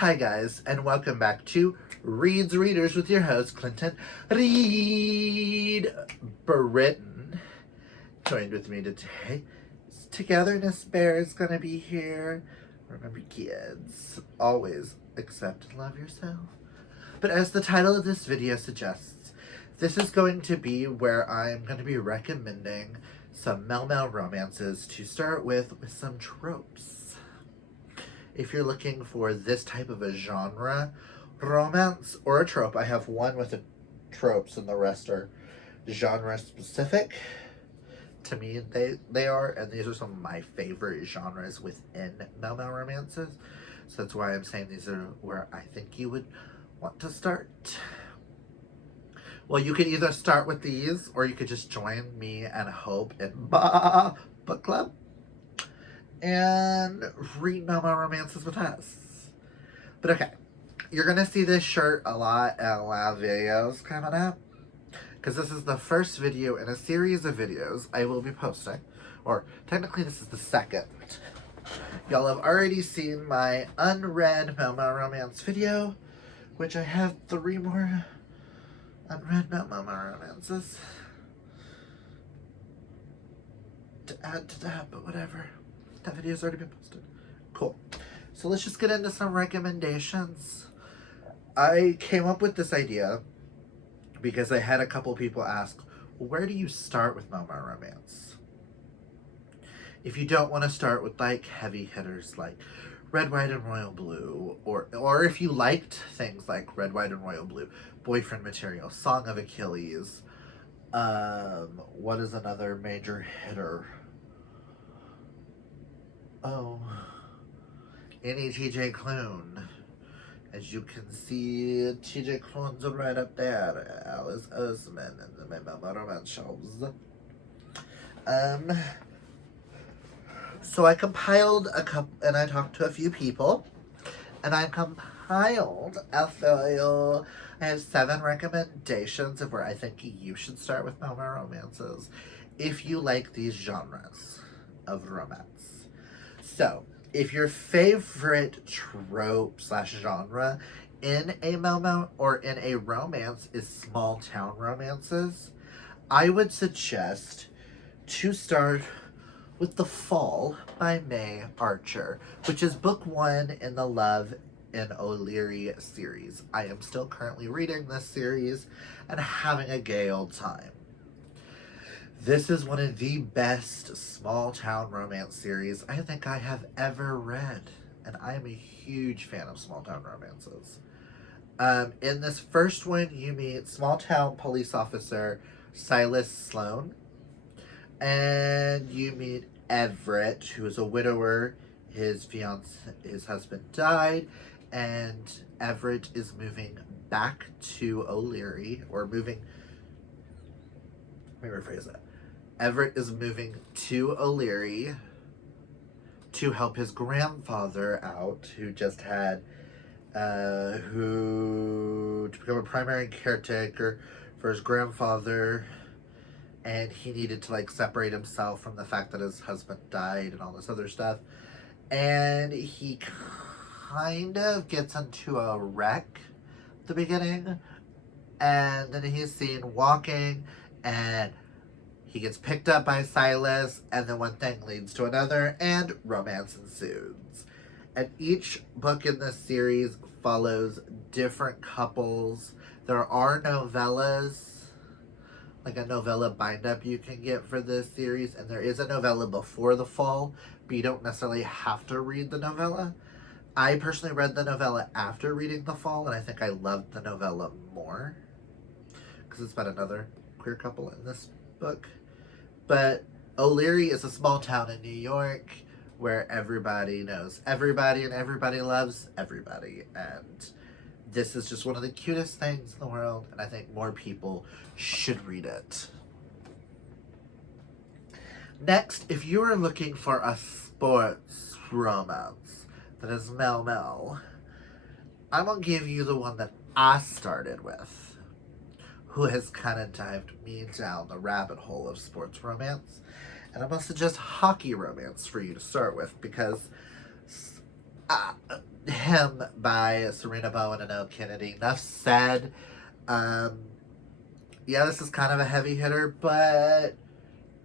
Hi guys, and welcome back to Reads Readers with your host, Clinton Reed Britton. Joined with me today, Togetherness Bear is gonna be here. Remember kids, always accept and love yourself. But as the title of this video suggests, this is going to be where I'm going to be recommending some Mel Mel romances to start with some tropes. If you're looking for this type of a genre, romance, or a trope, I have one with the tropes and the rest are genre specific. To me, they are, and these are some of my favorite genres within Mel Mel romances. So that's why I'm saying these are where I think you would want to start. Well, you could either start with these, or you could just join me and Hope in book club and read Mel Mel romances with us. But okay, you're gonna see this shirt a lot in a lot of videos coming up, because this is the first video in a series of videos I will be posting, or technically this is the second. Y'all have already seen my unread Mel Mel romance video, which I have 3 more unread Mel Mel romances to add to that, but whatever. That video's already been posted. Cool. So let's just get into some recommendations. I came up with this idea because I had a couple people ask, well, where do you start with Mel Mel romance? If you don't want to start with like heavy hitters like Red, White, and Royal Blue, or if you liked things like Red, White, and Royal Blue, Boyfriend Material, Song of Achilles, what is another major hitter? Oh, Annie T.J. Klune. As you can see, T.J. Klune's right up there. Alice Oseman and the Mel Mel romance shelves. So I compiled a couple, and I talked to a few people, and I compiled a few. I have 7 recommendations of where I think you should start with Mel Mel romances if you like these genres of romance. So, if your favorite trope / genre in a Mel Mel or in a romance is small town romances, I would suggest to start with The Fall by May Archer, which is book 1 in the Love in O'Leary series. I am still currently reading this series and having a gay old time. This is one of the best small town romance series I think I have ever read, and I am a huge fan of small town romances. In this first one, you meet small town police officer Silas Sloan, and you meet Everett, who is a widower. His husband died, and Everett is moving back to O'Leary, or moving, let me rephrase that. Everett is moving to O'Leary to help his grandfather out, who just had, to become a primary caretaker for his grandfather, and he needed to like separate himself from the fact that his husband died and all this other stuff. And he kind of gets into a wreck at the beginning, and then he's seen walking, and he gets picked up by Silas, and then one thing leads to another, and romance ensues. And each book in this series follows different couples. There are novellas, like a novella bind-up you can get for this series, and there is a novella before The Fall, but you don't necessarily have to read the novella. I personally read the novella after reading The Fall, and I think I loved the novella more, because it's about another queer couple in this book. But O'Leary is a small town in New York where everybody knows everybody and everybody loves everybody, and this is just one of the cutest things in the world, and I think more people should read it. Next, if you are looking for a sports romance that is Mel Mel, I'm going to give you the one that I started with, who has kind of dived me down the rabbit hole of sports romance. And I'm going to suggest hockey romance for you to start with, because Him by Serena Bowen and Elle Kennedy. Enough said. Yeah, this is kind of a heavy hitter, but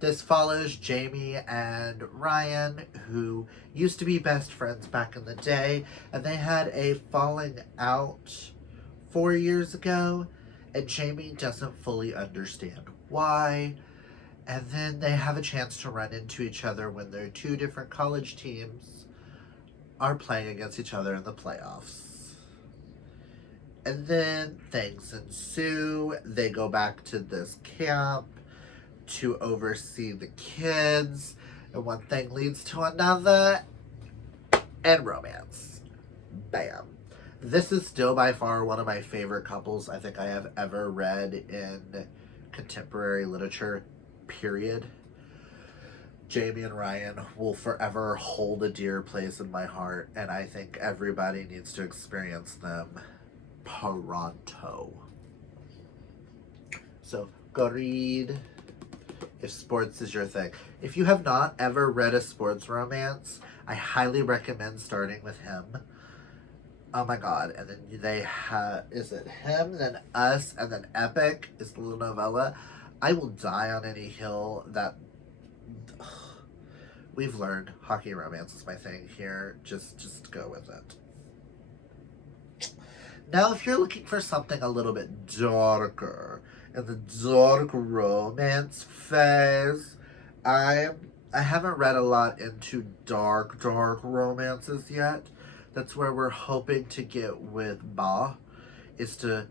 this follows Jamie and Ryan, who used to be best friends back in the day, and they had a falling out 4 years ago, and Jamie doesn't fully understand why. And then they have a chance to run into each other when their two different college teams are playing against each other in the playoffs. And then things ensue. They go back to this camp to oversee the kids, and one thing leads to another, and romance. Bam. This is still by far one of my favorite couples I think I have ever read in contemporary literature, period. Jamie and Ryan will forever hold a dear place in my heart, and I think everybody needs to experience them pronto. So go read if sports is your thing. If you have not ever read a sports romance, I highly recommend starting with him. Oh my god. And then they have, is it him, then us, and then Epic is the little novella. I will die on any hill that we've learned hockey romance is my thing here. Just go with it. Now, if you're looking for something a little bit darker in the dark romance phase, I haven't read a lot into dark romances yet. That's where we're hoping to get with Ba, is to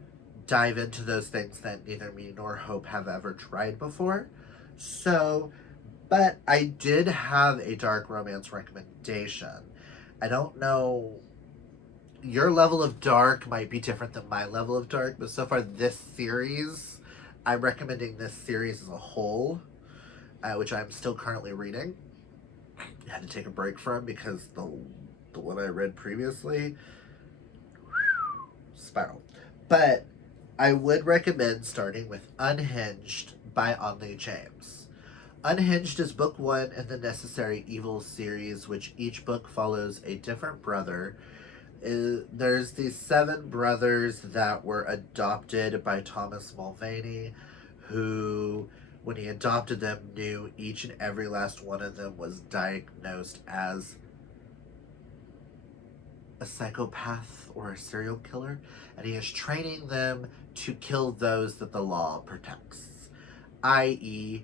dive into those things that neither me nor Hope have ever tried before. So, but I did have a dark romance recommendation. I don't know, your level of dark might be different than my level of dark, but so far this series, I'm recommending this series as a whole, which I'm still currently reading. I had to take a break from because the one I read previously spiraled. But I would recommend starting with Unhinged by Onley James. Unhinged is book one in the Necessary Evil series, which each book follows a different brother. There's these 7 brothers that were adopted by Thomas Mulvaney, who, when he adopted them, knew each and every last one of them was diagnosed as a psychopath or a serial killer, and he is training them to kill those that the law protects, i.e.,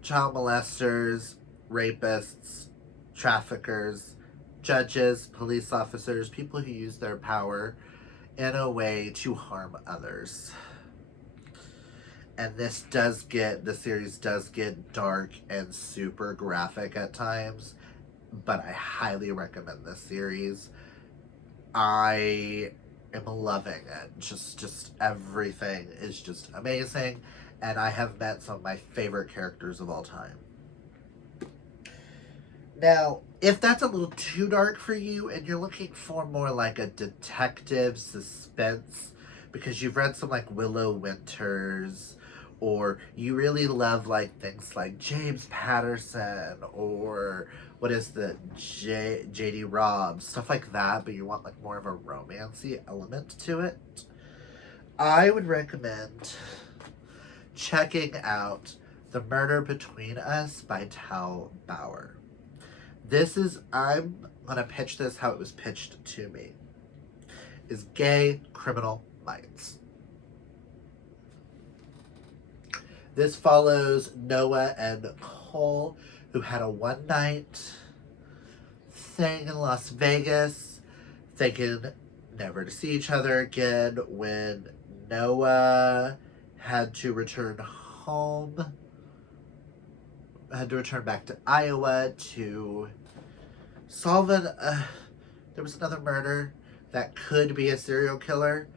child molesters, rapists, traffickers, judges, police officers, people who use their power in a way to harm others. And the series does get dark and super graphic at times, but I highly recommend this series. I am loving it. Just everything is just amazing, and I have met some of my favorite characters of all time. Now, if that's a little too dark for you and you're looking for more like a detective suspense, because you've read some like Willow Winters, or you really love like things like James Patterson, or what is the J.D. Robb, stuff like that, but you want like more of a romancy element to it, I would recommend checking out The Murder Between Us by Tal Bauer. I'm gonna pitch this how it was pitched to me, is gay criminal minds. This follows Noah and Cole, who had a one-night thing in Las Vegas, thinking never to see each other again, when Noah had to return back to Iowa to solve there was another murder that could be a serial killer.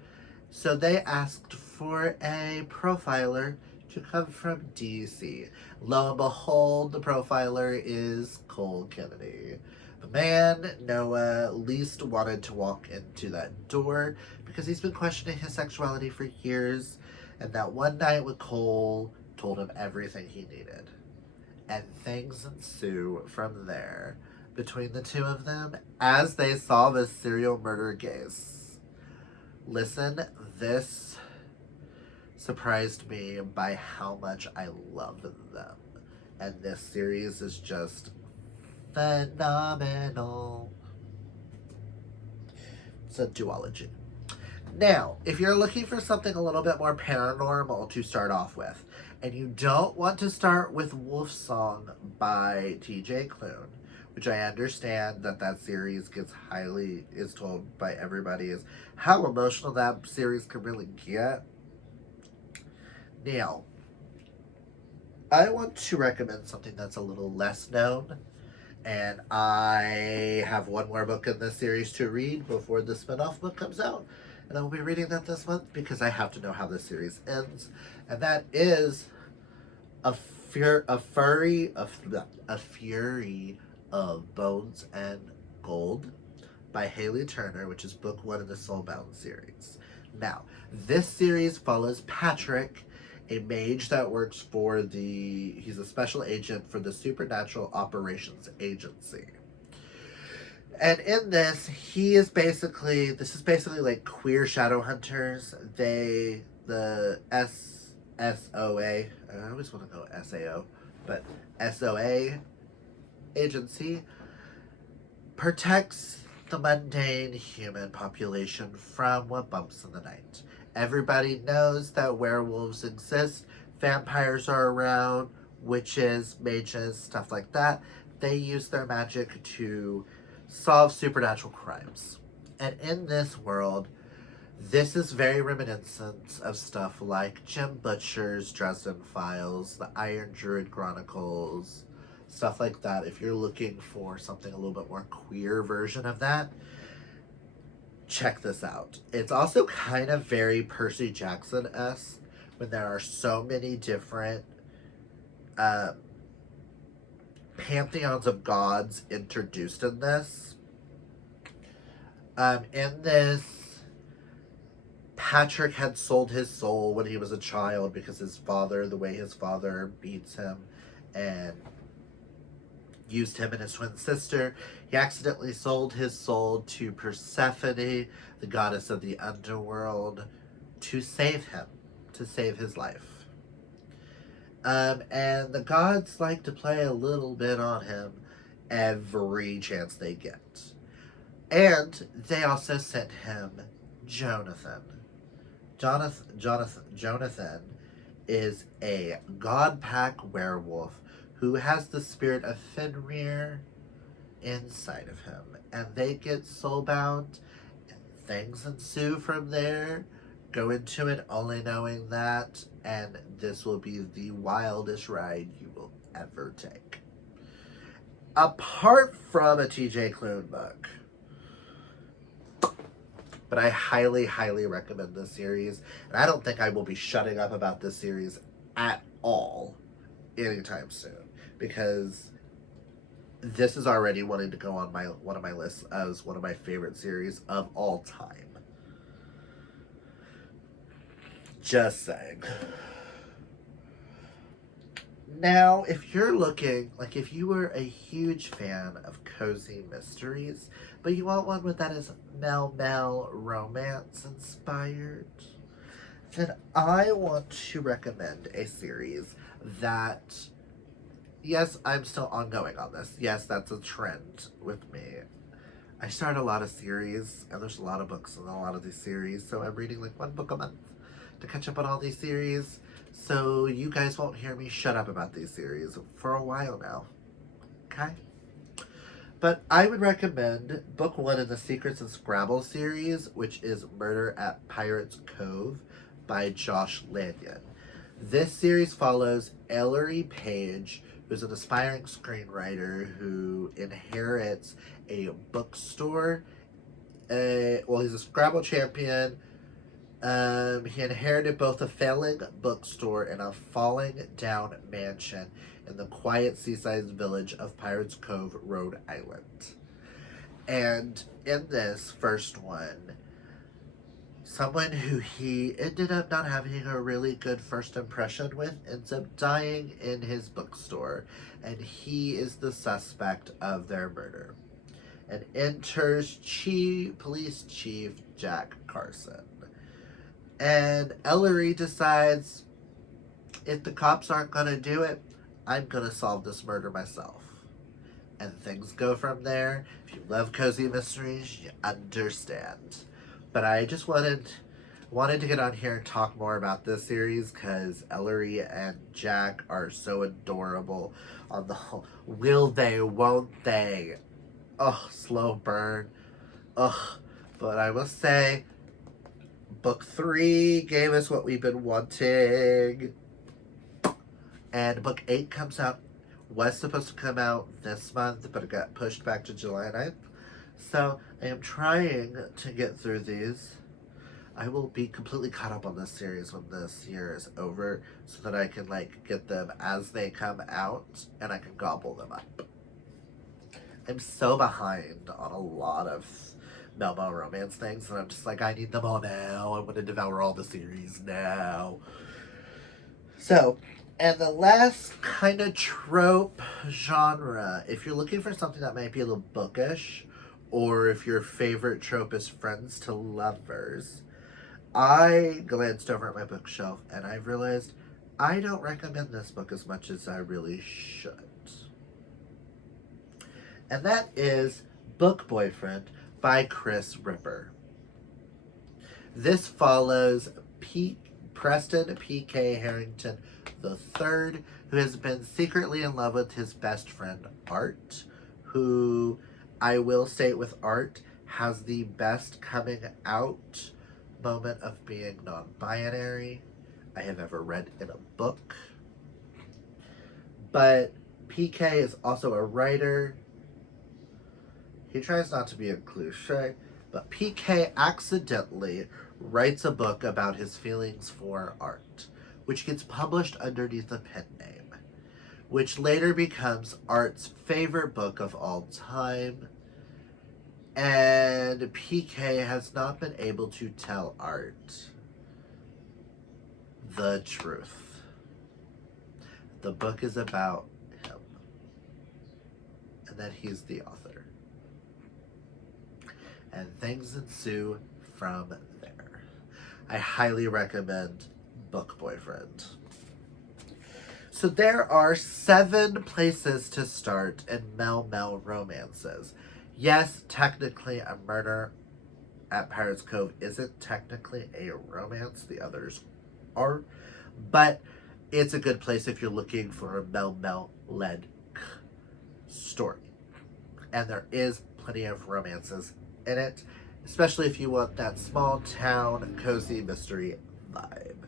So they asked for a profiler to come from DC. Lo and behold, the profiler is Cole Kennedy. The man Noah least wanted to walk into that door because he's been questioning his sexuality for years, and that one night with Cole told him everything he needed. And things ensue from there. between the two of them as they solve a serial murder case. Listen, this surprised me by how much I love them. And this series is just phenomenal. It's a duology. Now, if you're looking for something a little bit more paranormal to start off with, and you don't want to start with Wolfsong by TJ Klune, which I understand that series is told by everybody is how emotional that series can really get. Now, I want to recommend something that's a little less known, and I have one more book in this series to read before the spin-off book comes out, and I will be reading that this month because I have to know how this series ends, and that is a fury of Bones and Gold by Haley Turner, which is book 1 in the Soulbound series. Now, this series follows Patrick, a mage that works for he's a special agent for the Supernatural Operations Agency. And in this, this is basically like queer shadow hunters. The SOA, I always want to go SAO, but SOA agency protects the mundane human population from what bumps in the night. Everybody knows that werewolves exist, vampires are around, witches, mages, stuff like that. They use their magic to solve supernatural crimes. And in this world, this is very reminiscent of stuff like Jim Butcher's Dresden Files, the Iron Druid Chronicles, stuff like that. If you're looking for something a little bit more queer version of that, check this out. It's also kind of very Percy Jackson-esque when there are so many different pantheons of gods introduced in this. In this, Patrick had sold his soul when he was a child because the way his father beats him and used him and his twin sister. He accidentally sold his soul to Persephone, the goddess of the underworld, to save him, to save his life. And the gods like to play a little bit on him every chance they get. And they also sent him Jonathan. Jonathan is a god pack werewolf who has the spirit of Fenrir inside of him. And they get soulbound, and things ensue from there. Go into it only knowing that, and this will be the wildest ride you will ever take. Apart from a TJ Klune book. But I highly, highly recommend this series. And I don't think I will be shutting up about this series at all anytime soon. Because this is already wanting to go on one of my lists as one of my favorite series of all time. Just saying. Now, if you're looking, like if you were a huge fan of cozy mysteries, but you want one that is Mel romance inspired, then I want to recommend a series that, yes, I'm still ongoing on this. Yes, that's a trend with me. I start a lot of series, and there's a lot of books in a lot of these series, so I'm reading like one book a month to catch up on all these series. So you guys won't hear me shut up about these series for a while now. Okay? But I would recommend book 1 in the Secrets and Scrabble series, which is Murder at Pirates Cove by Josh Lanyon. This series follows Ellery Page, who's an aspiring screenwriter who inherits a bookstore. He's a Scrabble champion. He inherited both a failing bookstore and a falling down mansion in the quiet seaside village of Pirates Cove, Rhode Island. And in this first one, someone who he ended up not having a really good first impression with ends up dying in his bookstore, and he is the suspect of their murder. And enters Police Chief Jack Carson. And Ellery decides, if the cops aren't going to do it, I'm going to solve this murder myself. And things go from there. If you love cozy mysteries, you understand. But I just wanted to get on here and talk more about this series because Ellery and Jack are so adorable on the whole will they, won't they. Oh, slow burn. Ugh. But I will say, book 3 gave us what we've been wanting. And book 8 was supposed to come out this month, but it got pushed back to July 9th. So I am trying to get through these. I will be completely caught up on this series when this year is over so that I can get them as they come out and I can gobble them up. I'm so behind on a lot of Melmo romance things, and I'm just I need them all now. I want to devour all the series now. So, and the last kind of trope genre, if you're looking for something that might be a little bookish, or if your favorite trope is friends to lovers, I glanced over at my bookshelf and I realized I don't recommend this book as much as I really should. And that is Book Boyfriend by Chris Ripper. This follows Preston P.K. Harrington III, who has been secretly in love with his best friend Art, who I will state with Art has the best coming out moment of being non-binary I have ever read in a book. But PK is also a writer. He tries not to be a cliche, but PK accidentally writes a book about his feelings for Art, which gets published underneath a pen name, which later becomes Art's favorite book of all time. And PK has not been able to tell Art the truth. The book is about him, and that he's the author. And things ensue from there. I highly recommend Book Boyfriend. So there are 7 places to start in Mel romances. Yes, technically a Murder at Pirates Cove isn't technically a romance. The others are. But it's a good place if you're looking for a Mel-led story. And there is plenty of romances in it, especially if you want that small town cozy mystery vibe.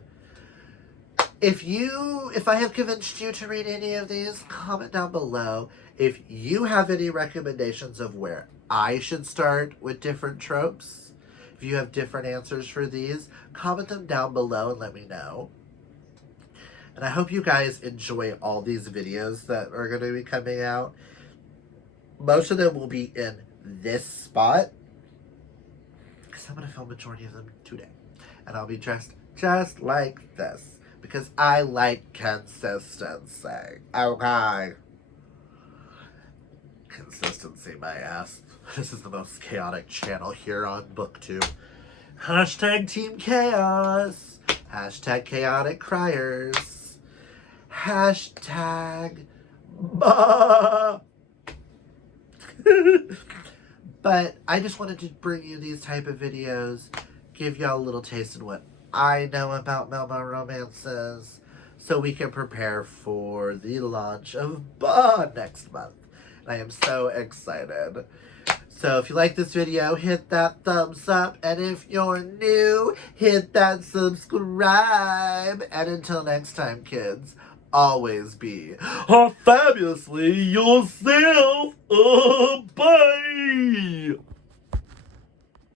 If I have convinced you to read any of these, comment down below. If you have any recommendations of where I should start with different tropes, if you have different answers for these, comment them down below and let me know. And I hope you guys enjoy all these videos that are going to be coming out. Most of them will be in this spot, I'm going to film majority of them today. And I'll be dressed just like this. Because I like consistency. Okay. Consistency, my ass. This is the most chaotic channel here on BookTube. Hashtag Team Chaos. Hashtag Chaotic Criers. Hashtag Bah. But I just wanted to bring you these type of videos, give y'all a little taste of what I know about Melmo romances, so we can prepare for the launch of Bah next month. And I am so excited. So if you like this video, hit that thumbs up. And if you're new, hit that subscribe. And until next time, kids, always be fabulously yourself. Bye.